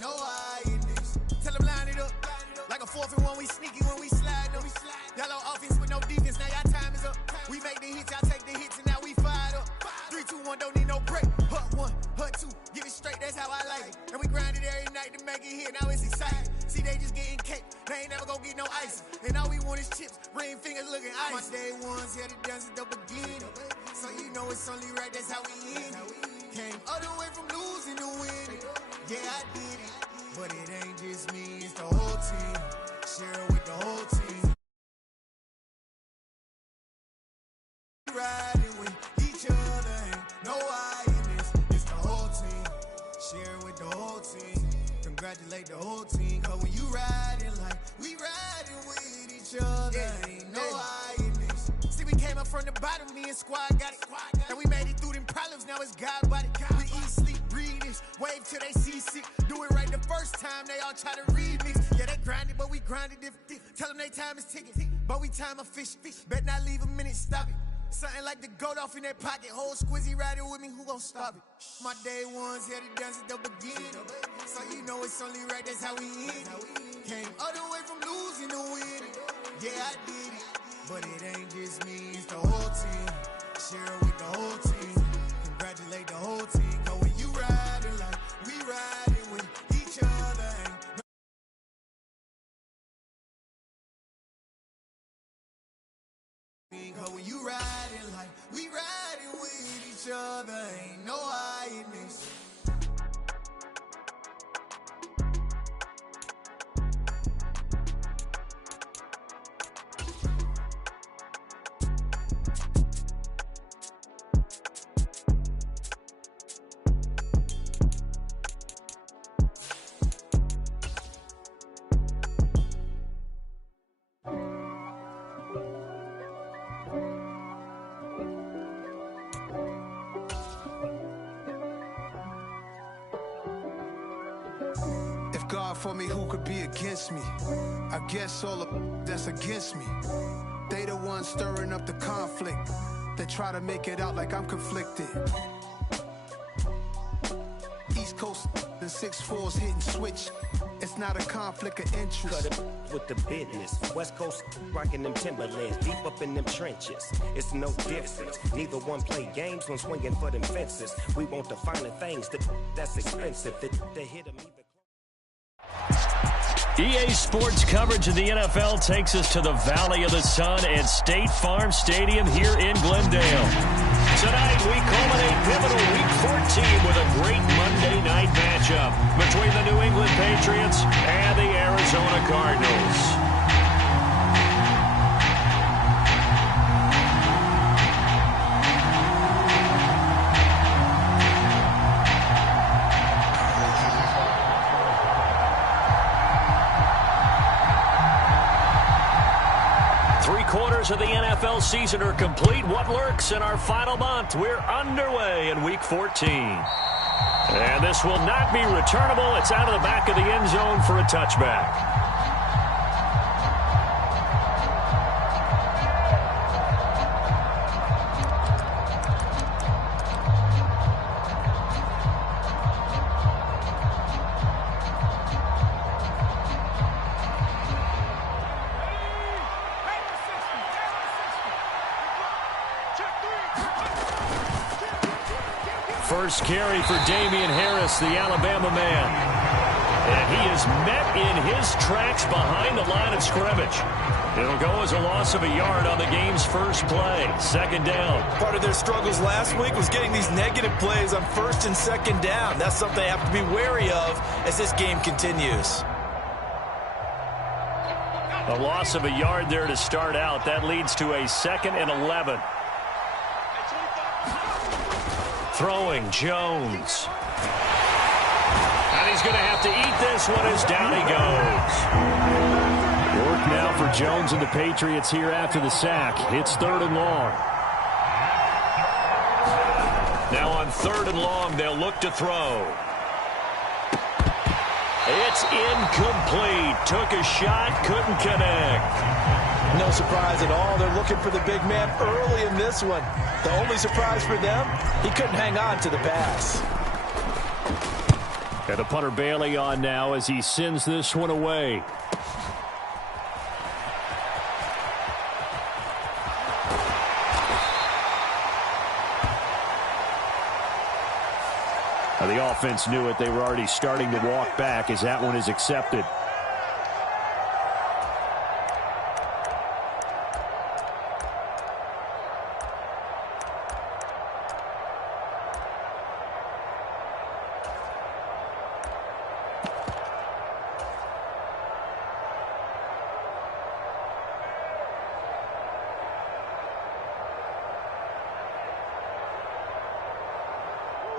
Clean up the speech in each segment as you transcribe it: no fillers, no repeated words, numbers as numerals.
No I in this. Tell them line it up. Like a 4th and 1, we sneaky when we slide them. Y'all on offense with no defense, now y'all time is up. We make the hits, y'all take the hits, and now we fired up. 3, 2, 1, don't need no break. Hut 1, hut 2, get it straight, that's how I like it. And we grind it every night to make it here, now it's exciting. See, they just getting cake, they ain't never gonna get no ice. And all we want is chips, ring fingers looking ice. My day ones here to dance at the beginning. So you know it's only right, that's how we end it. Came all the way from losing to winning. Yeah, I did it. But it ain't just me, it's the whole team. Share it with the whole team. Riding with each other, ain't no I in this. It's the whole team. Share it with the whole team. Congratulate the whole team. Cause when you riding like we riding with each other, ain't no I in this. See, we came up from the bottom, me and squad got it. And we made it through them problems, now it's God body. We eat, sleep, breathe this. Wave till they see sick. Do it right the first time, they all try to remix. Yeah, they grinded, but we grinded different. Tell them they time is ticking, but we time a fish. Bet not leave a minute, stop it. Something like the goat off in that pocket. Whole squizzy riding with me, who gon' stop it? My day ones here to dance at the beginning. So you know it's only right, that's how we end it. Came all the way from losing to winning. Yeah, I did it. But it ain't just me, it's the whole team. Share it with the whole team. Congratulate the whole team. Cause when you riding like we riding with each other, ain't cause when you riding like we riding with each other, ain't no I in this. God for me, who could be against me? I guess all the that's against me. They the ones stirring up the conflict. They try to make it out like I'm conflicted. East Coast and 6'4's hitting switch. It's not a conflict of interest. Cut it with the business. West Coast rocking them Timberlands, deep up in them trenches. It's no difference. Neither one play games when swinging for them fences. We want the finer things that's expensive. That hit them either. EA Sports coverage of the NFL takes us to the Valley of the Sun at State Farm Stadium here in Glendale. Tonight, we culminate pivotal Week 14 with a great Monday night matchup between the New England Patriots and the Arizona Cardinals. Of the NFL season are complete. What lurks in our final month? We're underway in Week 14. And this will not be returnable. It's out of the back of the end zone for a touchback. First carry for Damian Harris, the Alabama man. And he is met in his tracks behind the line of scrimmage. It'll go as a loss of a yard on the game's first play. Second down. Part of their struggles last week was getting these negative plays on first and second down. That's something they have to be wary of as this game continues. A loss of a yard there to start out. That leads to a 2nd and 11. Throwing Jones. And he's going to have to eat this one as down he goes. Work now for Jones and the Patriots here after the sack. It's 3rd and long. Now on 3rd and long, they'll look to throw. It's incomplete. Took a shot, couldn't connect. No surprise at all. They're looking for the big man early in this one. The only surprise for them, he couldn't hang on to the pass. And the punter Bailey on now as he sends this one away. Now the offense knew it. They were already starting to walk back as that one is accepted.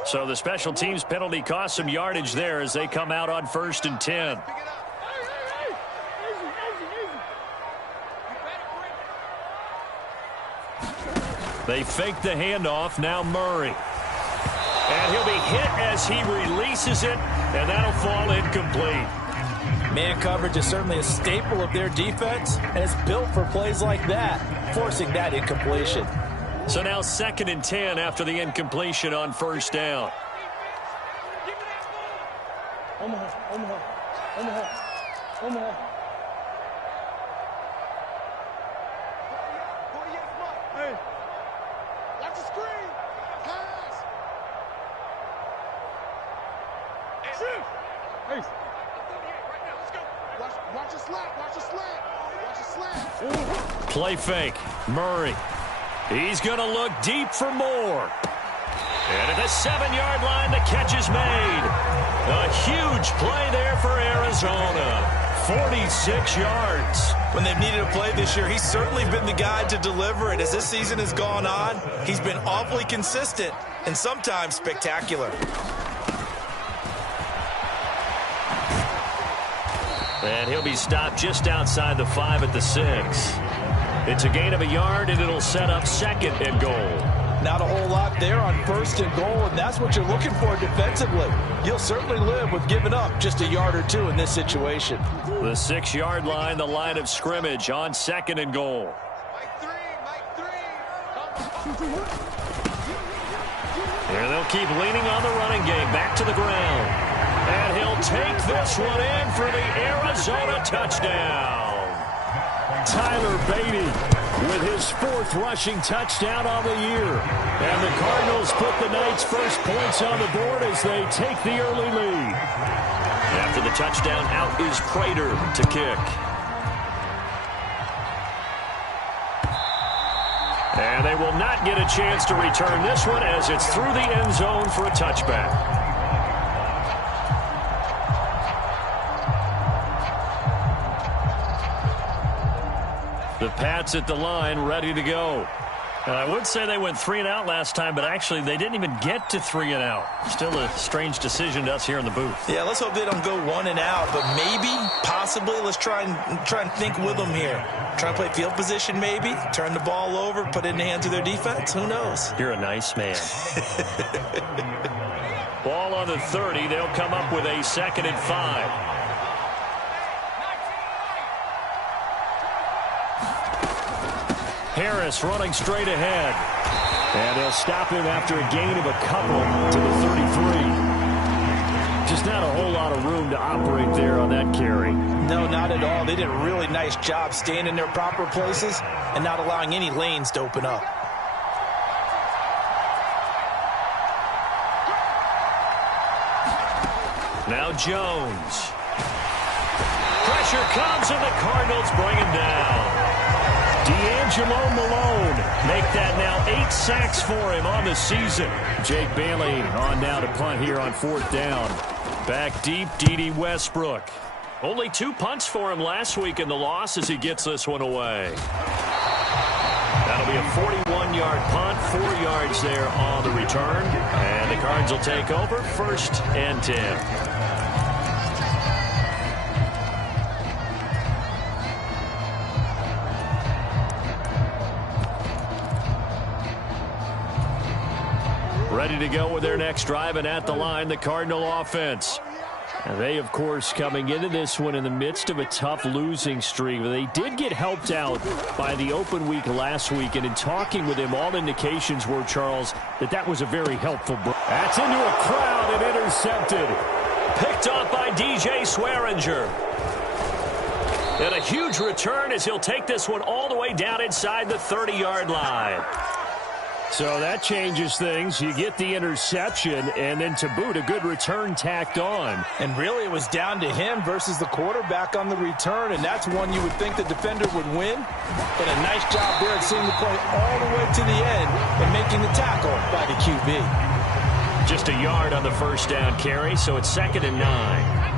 So the special teams penalty cost some yardage there as they come out on 1st and 10. They fake the handoff. Now Murray. And he'll be hit as he releases it, and that'll fall incomplete. Man coverage is certainly a staple of their defense, and it's built for plays like that, forcing that incompletion. So now 2nd and 10 after the incompletion on 1st down. Omaha. Hey, watch the screen. Pass. Hey. Watch a slant. Watch a slant. Play fake. Murray. He's going to look deep for more. And at the 7-yard line, the catch is made. A huge play there for Arizona. 46 yards. When they've needed a play this year, he's certainly been the guy to deliver it. As this season has gone on, he's been awfully consistent and sometimes spectacular. And he'll be stopped just outside the 5 at the 6. It's a gain of a yard, and it'll set up 2nd and goal. Not a whole lot there on 1st and goal, and that's what you're looking for defensively. You'll certainly live with giving up just a yard or two in this situation. The 6-yard line, the line of scrimmage on 2nd and goal. Here they'll keep leaning on the running game. Back to the ground. And he'll take this one in for the Arizona touchdown. Tyler Beatty with his 4th rushing touchdown on the year. And the Cardinals put the Knights' first points on the board as they take the early lead. After the touchdown, out is Prater to kick. And they will not get a chance to return this one as it's through the end zone for a touchback. The Pats at the line, ready to go. And I would say they went 3 and out last time, but actually they didn't even get to 3 and out. Still a strange decision to us here in the booth. Yeah, let's hope they don't go 1 and out, but maybe, possibly, let's try and think with them here. Try and play field position maybe, turn the ball over, put it in the hands of their defense. Who knows? You're a nice man. Ball on the 30. They'll come up with a 2nd and 5. Harris running straight ahead. And they'll stop him after a gain of a couple to the 33. Just not a whole lot of room to operate there on that carry. No, not at all. They did a really nice job staying in their proper places and not allowing any lanes to open up. Now Jones. Pressure comes and the Cardinals bring him down. D'Angelo Malone make that now 8 sacks for him on the season. Jake Bailey on now to punt here on 4th down. Back deep, D.D. Westbrook. Only 2 punts for him last week in the loss as he gets this one away. That'll be a 41-yard punt, 4 yards there on the return. And the Cards will take over 1st and 10. Ready to go with their next drive, and at the line, the Cardinal offense. And they, of course, coming into this one in the midst of a tough losing streak. They did get helped out by the open week last week, and in talking with him, all indications were, Charles, that was a very helpful break. That's into a crowd and intercepted. Picked off by DJ Swearinger. And a huge return as he'll take this one all the way down inside the 30-yard line. So that changes things. You get the interception, and then to boot, a good return tacked on. And really, it was down to him versus the quarterback on the return, and that's one you would think the defender would win. But a nice job there at seeing the play all the way to the end and making the tackle by the QB. Just a yard on the first down carry, so it's 2nd and 9.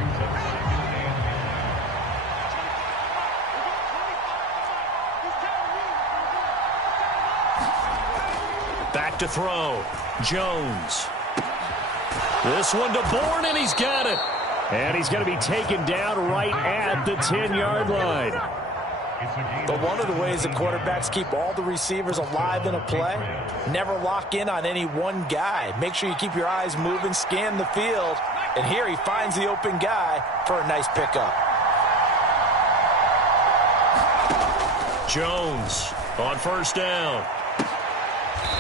Back to throw. Jones. This one to Bourne, and he's got it. And he's going to be taken down right at the 10-yard line. But one of the ways the quarterbacks keep all the receivers alive in a play, never lock in on any one guy. Make sure you keep your eyes moving, scan the field. And here he finds the open guy for a nice pickup. Jones on first down.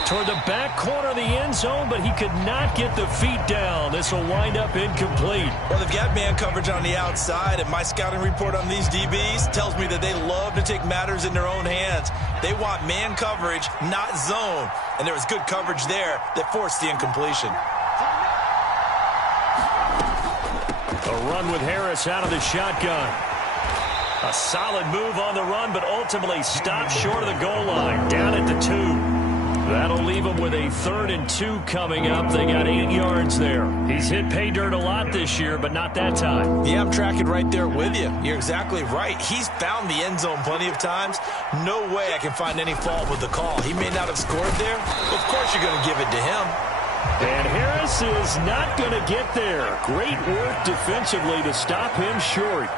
Toward the back corner of the end zone, but he could not get the feet down. This will wind up incomplete. Well, they've got man coverage on the outside, and my scouting report on these DBs tells me that they love to take matters in their own hands. They want man coverage, not zone. And there was good coverage there that forced the incompletion. A run with Harris out of the shotgun. A solid move on the run, but ultimately stopped short of the goal line, down at the 2. That'll leave him with a 3rd and 2 coming up. They got 8 yards there. He's hit pay dirt a lot this year, but not that time. Yeah, I'm tracking right there with you. You're exactly right. He's found the end zone plenty of times. No way I can find any fault with the call. He may not have scored there. Of course you're going to give it to him. And Harris is not going to get there. Great work defensively to stop him short.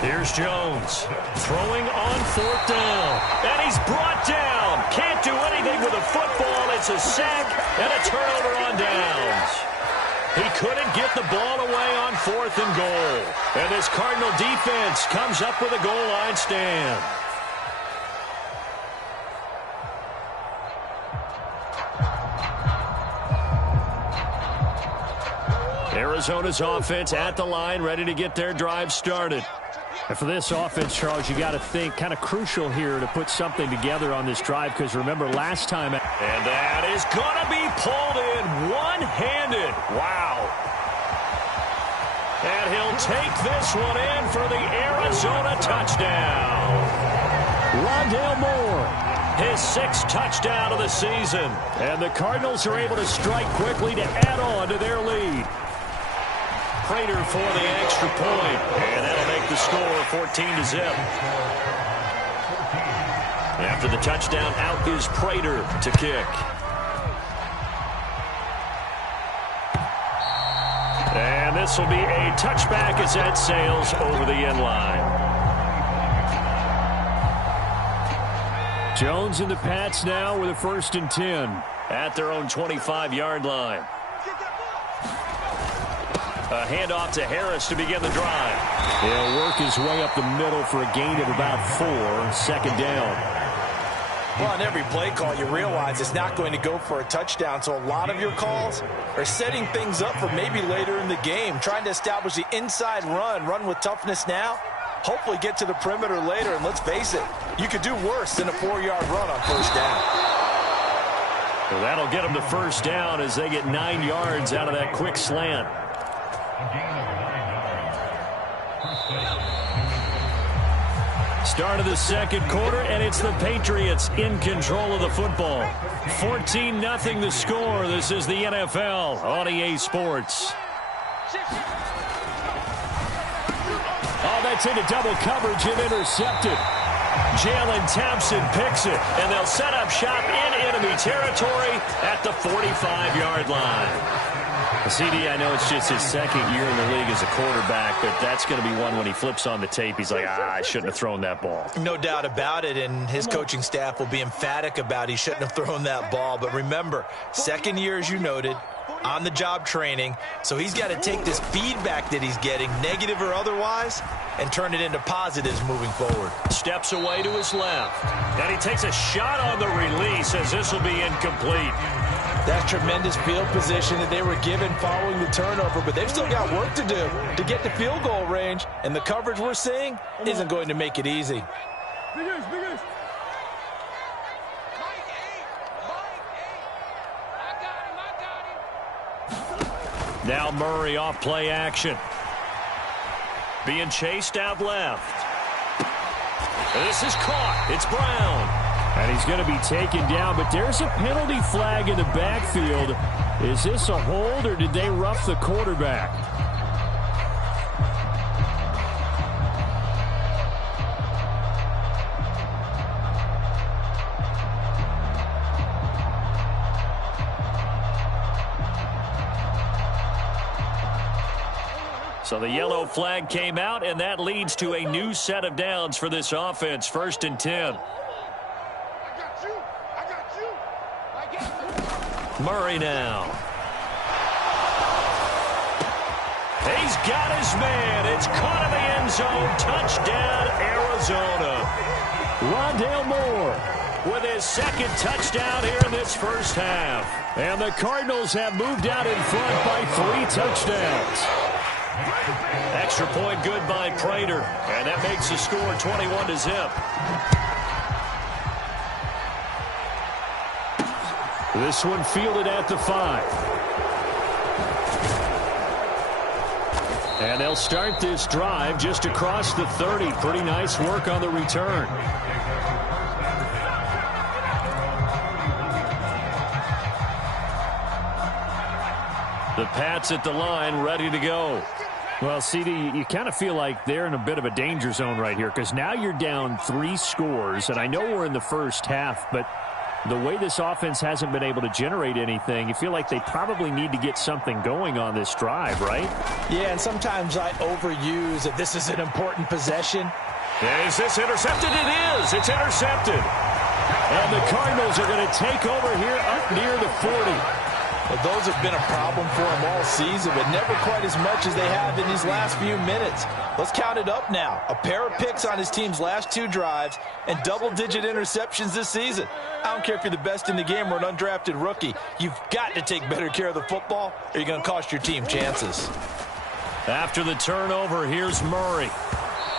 Here's Jones throwing on 4th down. And he's brought down. Can't do anything with a football. It's a sack and a turnover on downs. He couldn't get the ball away on 4th and goal. And this Cardinal defense comes up with a goal line stand. Arizona's offense at the line, ready to get their drive started. And for this offense, Charles, you got to think kind of crucial here to put something together on this drive, because remember last time. And that is going to be pulled in one-handed. Wow. And he'll take this one in for the Arizona touchdown. Rondale Moore. His 6th touchdown of the season. And the Cardinals are able to strike quickly to add on to their lead. Prater for the extra point, and that'll make the score 14-0. After the touchdown, out is Prater to kick. And this will be a touchback as that sails over the end line. Jones and the Pats now with a 1st and 10 at their own 25-yard line. A handoff to Harris to begin the drive. He'll work his way up the middle for a gain of about 4, 2nd down. Well, on every play call, you realize it's not going to go for a touchdown, so a lot of your calls are setting things up for maybe later in the game, trying to establish the inside run with toughness now, hopefully get to the perimeter later, and let's face it, you could do worse than a 4-yard run on 1st down. Well, that'll get them to 1st down as they get 9 yards out of that quick slant. Start of the 2nd quarter, and it's the Patriots in control of the football. 14-0 the score. This is the NFL on EA Sports. Oh, that's into double coverage and intercepted. Jalen Thompson picks it, and they'll set up shop in enemy territory at the 45-yard line. CD, I know it's just his 2nd year in the league as a quarterback, but that's going to be one when he flips on the tape. He's like, I shouldn't have thrown that ball. No doubt about it, and his coaching staff will be emphatic about he shouldn't have thrown that ball. But remember, 2nd year, as you noted, on-the-job training, so he's got to take this feedback that he's getting, negative or otherwise, and turn it into positives moving forward. Steps away to his left, and he takes a shot on the release as this will be incomplete. That's tremendous field position that they were given following the turnover, but they've still got work to do to get to field goal range, and the coverage we're seeing isn't going to make it easy. Now Murray off play action. Being chased out left. This is caught. It's Brown. And he's going to be taken down, but there's a penalty flag in the backfield. Is this a hold, or did they rough the quarterback? So the yellow flag came out, and that leads to a new set of downs for this offense. 1st and 10. Murray now. He's got his man. It's caught in the end zone. Touchdown, Arizona. Rondale Moore with his 2nd touchdown here in this first half. And the Cardinals have moved out in front by 3 touchdowns. Extra point good by Prater. And that makes the score 21-0. This one fielded at the 5. And they'll start this drive just across the 30. Pretty nice work on the return. The Pats at the line, ready to go. Well, CD, you kind of feel like they're in a bit of a danger zone right here, because now you're down 3 scores, and I know we're in the first half, but the way this offense hasn't been able to generate anything, you feel like they probably need to get something going on this drive, right? Yeah, and sometimes I overuse that this is an important possession. Is this intercepted? It is. It's intercepted. And the Cardinals are going to take over here up near the 40. Well, those have been a problem for them all season, but never quite as much as they have in these last few minutes. Let's count it up now. A pair of picks on his team's last 2 drives and double-digit interceptions this season. I don't care if you're the best in the game or an undrafted rookie. You've got to take better care of the football, or you're going to cost your team chances. After the turnover, here's Murray.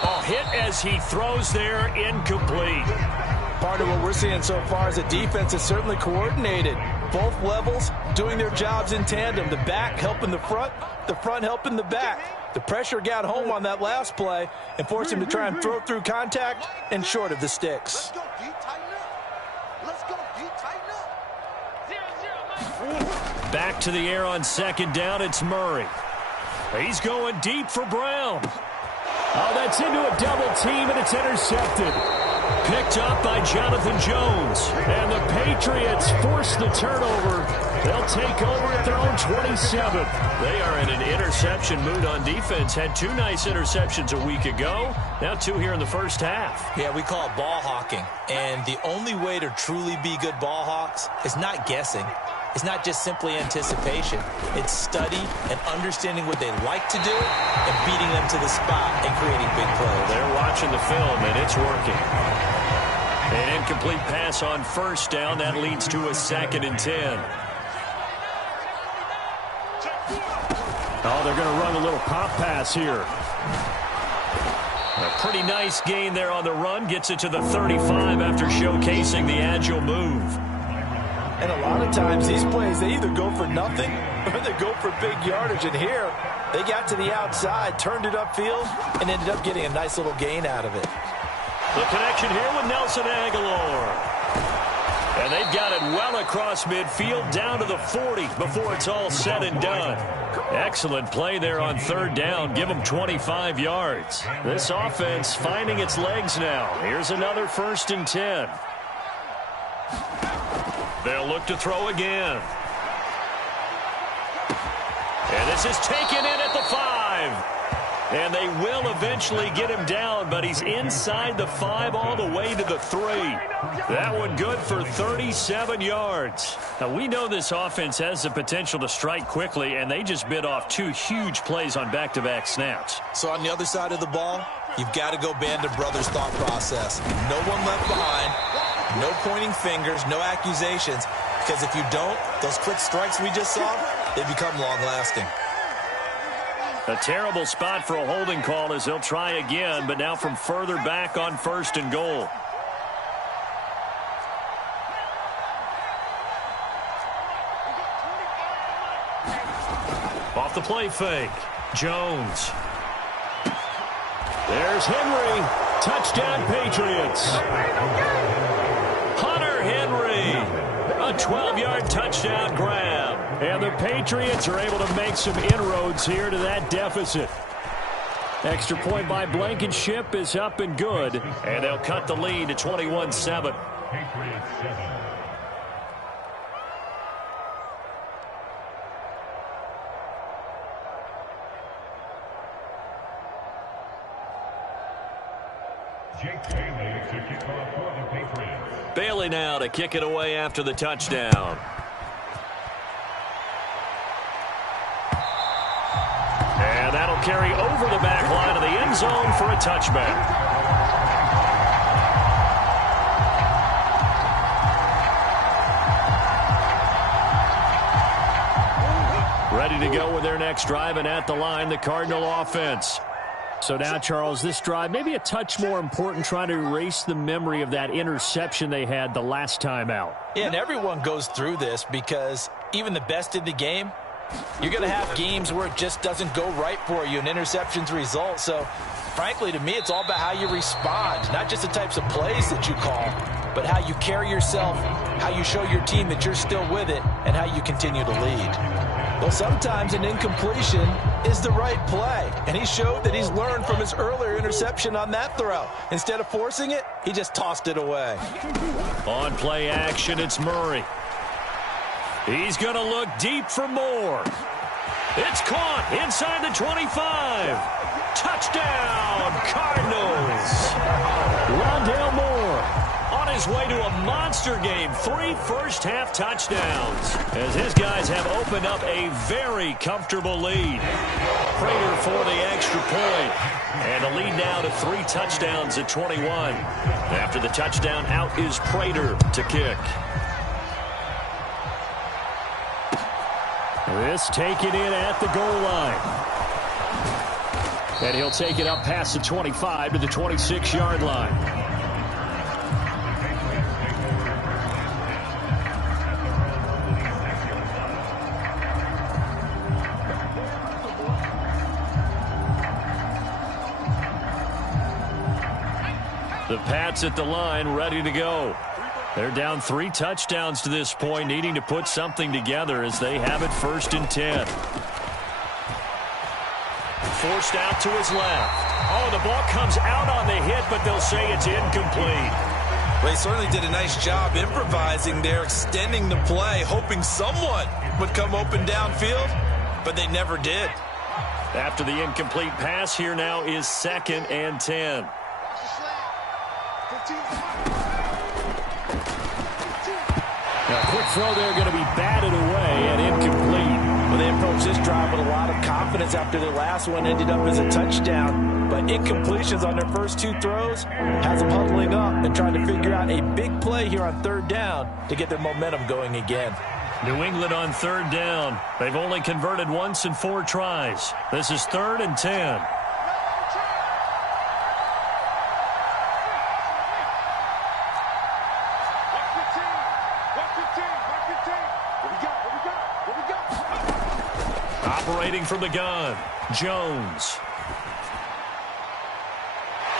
A hit as he throws there, incomplete. Part of what we're seeing so far is the defense is certainly coordinated. Both levels doing their jobs in tandem. The back helping the front helping the back. The pressure got home on that last play and forced him to try and throw through contact and short of the sticks. Let's go, D, tighten up. Let's go, D, tighten up. Back to the air on 2nd down, it's Murray. He's going deep for Brown. Oh, that's into a double team, and it's intercepted. Picked up by Jonathan Jones. And the Patriots force the turnover. They'll take over at their own 27. They are in an interception mood on defense. Had 2 nice interceptions a week ago. Now 2 here in the first half. Yeah, we call it ball hawking. And the only way to truly be good ball hawks is not guessing. It's not just simply anticipation. It's study and understanding what they like to do and beating them to the spot and creating big plays. They're watching the film, and it's working. An incomplete pass on 1st down. That leads to a 2nd and 10. Oh, they're going to run a little pop pass here. A pretty nice gain there on the run. Gets it to the 35 after showcasing the agile move. And a lot of times these plays, they either go for nothing or they go for big yardage. And here, they got to the outside, turned it upfield, and ended up getting a nice little gain out of it. The connection here with Nelson Aguilar. And they've got it well across midfield down to the 40 before it's all said and done. Excellent play there on 3rd down. Give them 25 yards. This offense finding its legs now. Here's another 1st and 10. They'll look to throw again. And this is taken in at the 5. And they will eventually get him down, but he's inside the 5 all the way to the 3. That one good for 37 yards. Now, we know this offense has the potential to strike quickly, and they just bit off 2 huge plays on back-to-back snaps. So on the other side of the ball, you've got to go Band of Brothers thought process. No one left behind. No pointing fingers, no accusations, because Because if you don't, those quick strikes we just saw, they become long-lasting. A terrible spot for a holding call as they'll try again, but now from further back on 1st and goal. Off the play fake. Jones. There's Henry. Touchdown, Patriots. Hunter Henry. A 12-yard touchdown grab. And the Patriots are able to make some inroads here to that deficit. Extra point by Blankenship is up and good. And they'll cut the lead to 21-7. Bailey now to kick it away after the touchdown. And that'll carry over the back line of the end zone for a touchback. Ready to go with their next drive, and at the line, the Cardinal offense. So now, Charles, this drive maybe a touch more important, trying to erase the memory of that interception they had the last time out. Yeah, and everyone goes through this because even the best in the game, you're going to have games where it just doesn't go right for you, and interceptions result. So, frankly, to me, it's all about how you respond, not just the types of plays that you call, but how you carry yourself, how you show your team that you're still with it, and how you continue to lead. Well, sometimes an incompletion is the right play, and he showed that he's learned from his earlier interception on that throw. Instead of forcing it, he just tossed it away. On play action, it's Murray. He's going to look deep for more. It's caught inside the 25. Touchdown, Cardinals. Rondale Moore on his way to a monster game. 3 first-half touchdowns as his guys have opened up a very comfortable lead. Prater for the extra point. And a lead now to 3 touchdowns at 21. After the touchdown, out is Prater to kick. This taken in at the goal line. And he'll take it up past the 25 to the 26-yard line. The Pats at the line, ready to go. They're down 3 touchdowns to this point, needing to put something together as they have it 1st and 10. Forced out to his left. Oh, the ball comes out on the hit, but they'll say it's incomplete. Well, he certainly did a nice job improvising there, extending the play, hoping someone would come open downfield, but they never did. After the incomplete pass, here now is 2nd and 10. A quick throw there, going to be batted away and incomplete. Well, they approached this drive with a lot of confidence after their last one ended up as a touchdown. But incompletions on their first 2 throws has them huddling up and trying to figure out a big play here on 3rd down to get their momentum going again. New England on 3rd down. They've only converted once in 4 tries. This is 3rd and 10. Operating from the gun, Jones.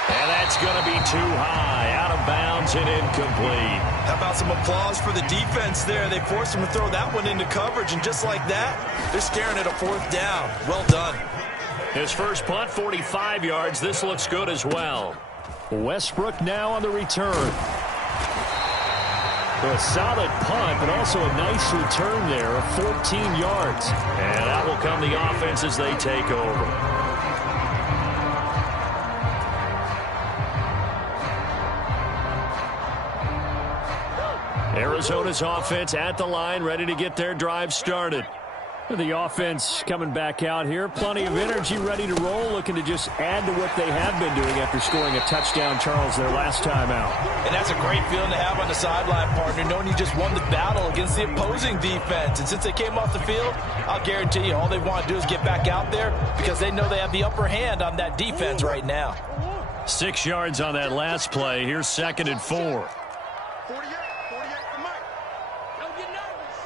And that's going to be too high, out of bounds and incomplete. How about some applause for the defense there? They forced him to throw that one into coverage, and just like that, they're staring at a 4th down. Well done. His first punt, 45 yards. This looks good as well. Westbrook now on the return. A solid punt, but also a nice return there of 14 yards. And that will come the offense as they take over. Arizona's offense at the line, ready to get their drive started. The offense coming back out here. Plenty of energy, ready to roll, looking to just add to what they have been doing after scoring a touchdown, Charles, their last time out. And that's a great feeling to have on the sideline, partner, knowing you just won the battle against the opposing defense. And since they came off the field, I'll guarantee you all they want to do is get back out there because they know they have the upper hand on that defense right now. 6 yards on that last play. Here's 2nd and 4. 48 for Mike. Don't get nervous.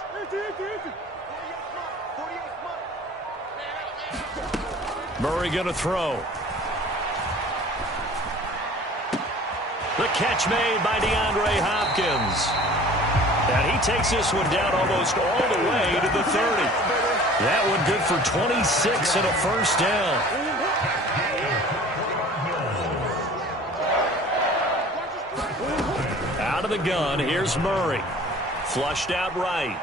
Murray going to throw. The catch made by DeAndre Hopkins. And he takes this one down almost all the way to the 30. That one good for 26 and a first down. Out of the gun, here's Murray. Flushed out right.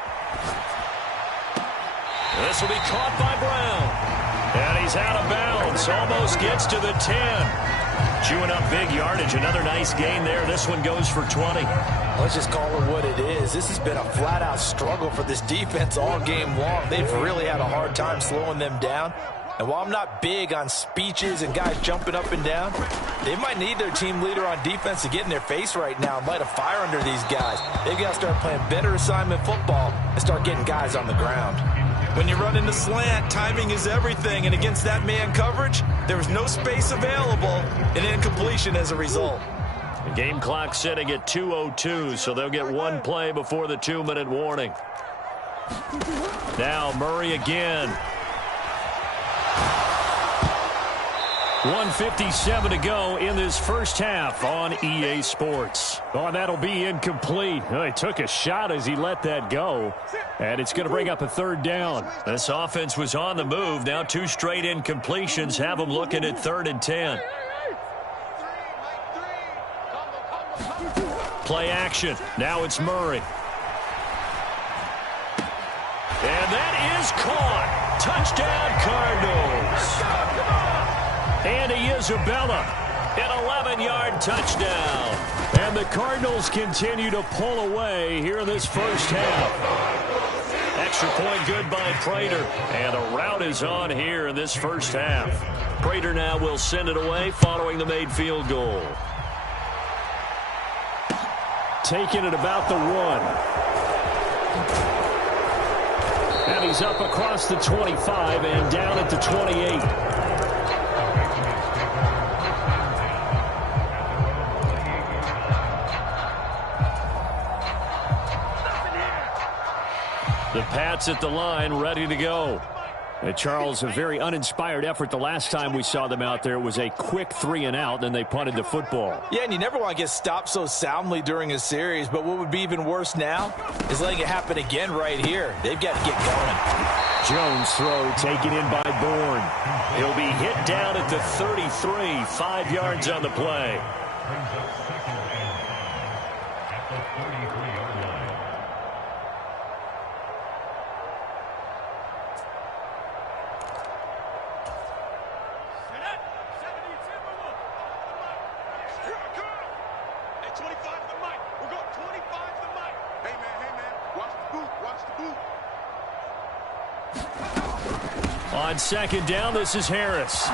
This will be caught by Brown. And he's out of bounds. Almost gets to the 10. Chewing up big yardage. Another nice gain there. This one goes for 20. Let's just call it what it is. This has been a flat-out struggle for this defense all game long. They've really had a hard time slowing them down. And while I'm not big on speeches and guys jumping up and down, they might need their team leader on defense to get in their face right now and light a fire under these guys. They've got to start playing better assignment football and start getting guys on the ground. When you run into slant, timing is everything. And against that man coverage, there was no space available and incompletion as a result. The game clock sitting at 2:02, so they'll get one play before the 2-minute warning. Now Murray again. 1:57 to go in this first half on EA Sports. Oh, that'll be incomplete. Oh, he took a shot as he let that go. And it's going to bring up a 3rd down. This offense was on the move. Now 2 straight incompletions have them looking at 3rd and 10. Play action. Now it's Murray. And that is caught. Touchdown, Cardinals. Andy Isabella, an 11-yard touchdown. And the Cardinals continue to pull away here in this first half. Extra point good by Prater. And a rout is on here in this first half. Prater now will send it away following the made field goal. Taking it about the 1. And he's up across the 25 and down at the 28. The Pats at the line, ready to go. And Charles, a very uninspired effort the last time we saw them out there. It was a quick 3-and-out, then they punted the football. Yeah, and you never want to get stopped so soundly during a series, but what would be even worse now is letting it happen again right here. They've got to get going. Jones throw taken in by Bourne. He'll be hit down at the 33, 5 yards on the play. On 2nd down, this is Harris.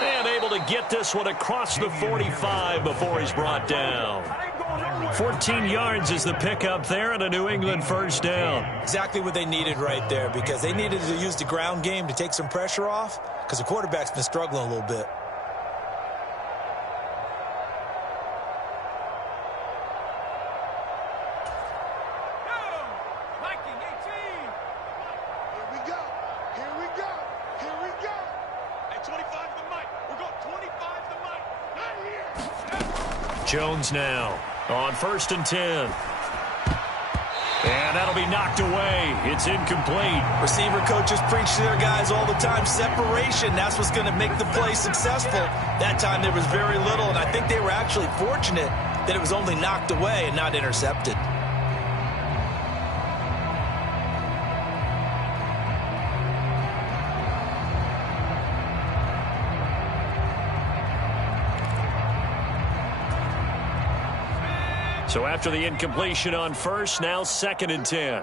And able to get this one across the 45 before he's brought down. 14 yards is the pickup there and a New England first down. Exactly what they needed right there because they needed to use the ground game to take some pressure off because the quarterback's been struggling a little bit. Jones now on 1st and 10. And that'll be knocked away. It's incomplete. Receiver coaches preach to their guys all the time. Separation, that's what's going to make the play successful. That time there was very little, and I think they were actually fortunate that it was only knocked away and not intercepted. So after the incompletion on 1st, now 2nd and 10.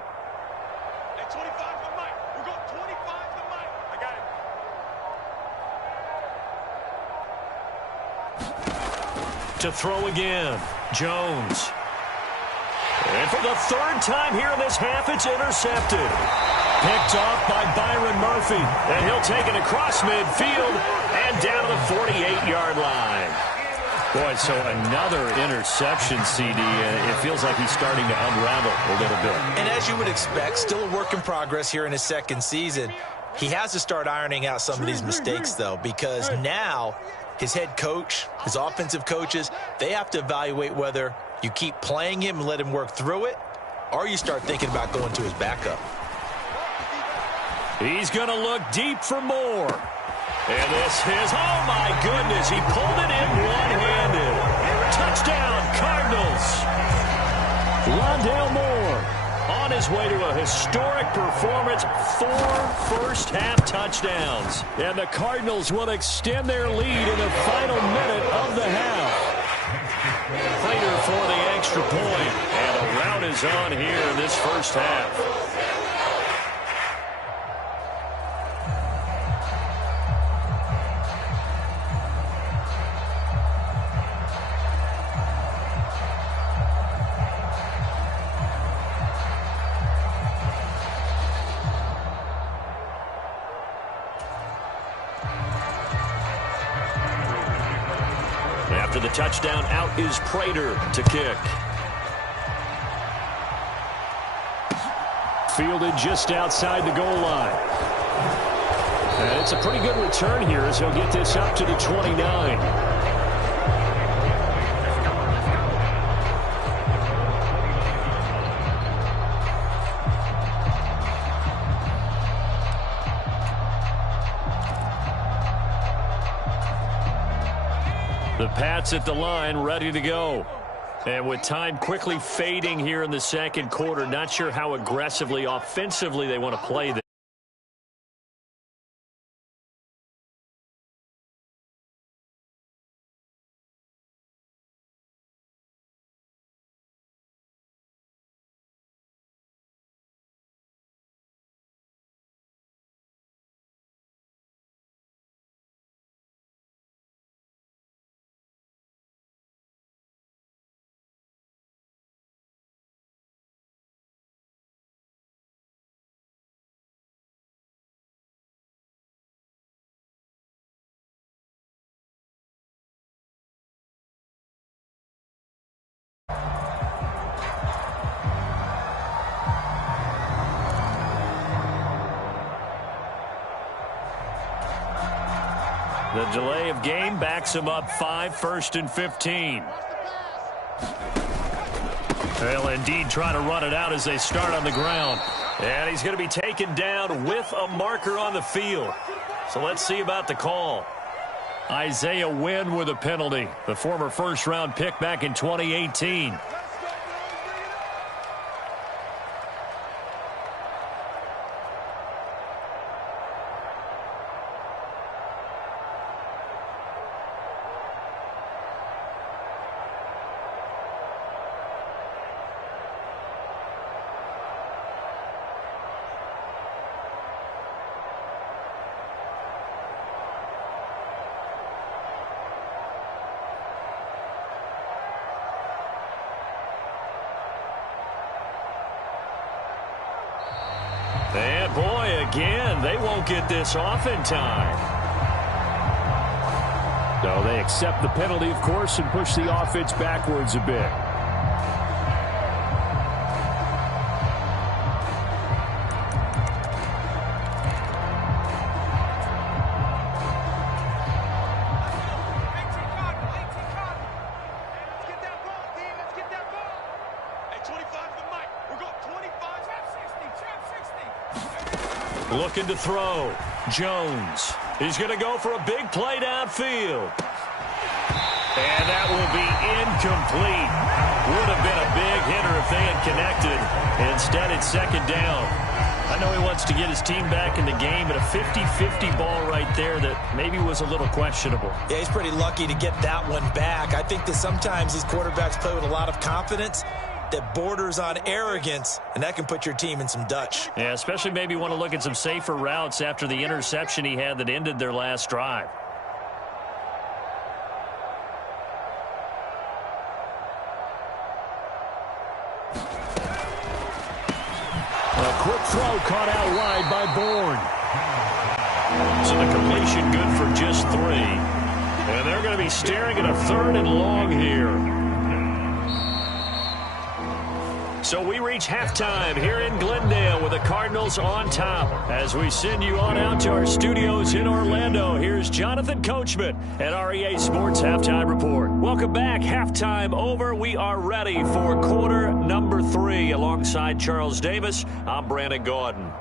To throw again, Jones. And for the third time here in this half, it's intercepted. Picked off by Byron Murphy. And he'll take it across midfield and down to the 48-yard line. Boy, so another interception, CD. It feels like he's starting to unravel a little bit. And as you would expect, still a work in progress here in his second season. He has to start ironing out some of these mistakes, though, because now his head coach, his offensive coaches, they have to evaluate whether you keep playing him and let him work through it, or you start thinking about going to his backup. He's going to look deep for more. And this is, oh my goodness, he pulled it in one-handed. Touchdown, Cardinals. Rondale Moore on his way to a historic performance, 4 first-half touchdowns. And the Cardinals will extend their lead in the final minute of the half. Prater for the extra point, and a rout is on here in this first half. After the touchdown, out is Prater to kick. Fielded just outside the goal line. And it's a pretty good return here as he'll get this up to the 29. The Pats at the line, ready to go. And with time quickly fading here in the second quarter, not sure how aggressively, offensively they want to play this. The delay of game backs him up 5, 1st and 15. They'll indeed try to run it out as they start on the ground. And he's going to be taken down with a marker on the field. So let's see about the call. Isaiah Wynn with a penalty, the former first-round pick back in 2018. And boy, again, they won't get this off in time. So they accept the penalty, of course, and push the offense backwards a bit. Looking to throw. Jones. He's going to go for a big play downfield. And that will be incomplete. Would have been a big hitter if they had connected. Instead, it's second down. I know he wants to get his team back in the game, but a 50-50 ball right there that maybe was a little questionable. Yeah, he's pretty lucky to get that one back. I think that sometimes these quarterbacks play with a lot of confidence that borders on arrogance, and that can put your team in some Dutch. Yeah, especially maybe want to look at some safer routes after the interception he had that ended their last drive. throw caught out wide by Bourne. So the completion good for just 3. And they're going to be staring at a 3rd and long here. So we reach halftime here in Glendale with the Cardinals on top. As we send you on out to our studios in Orlando, here's Jonathan Coachman at REA Sports Halftime Report. Welcome back. Halftime over. We are ready for quarter number 3. Alongside Charles Davis, I'm Brandon Gaudin.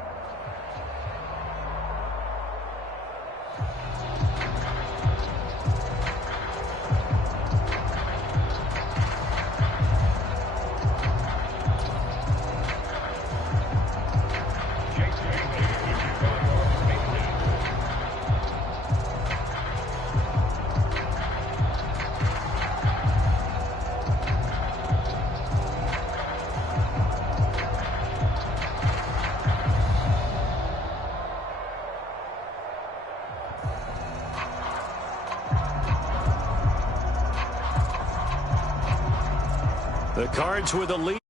The Cards with a lead.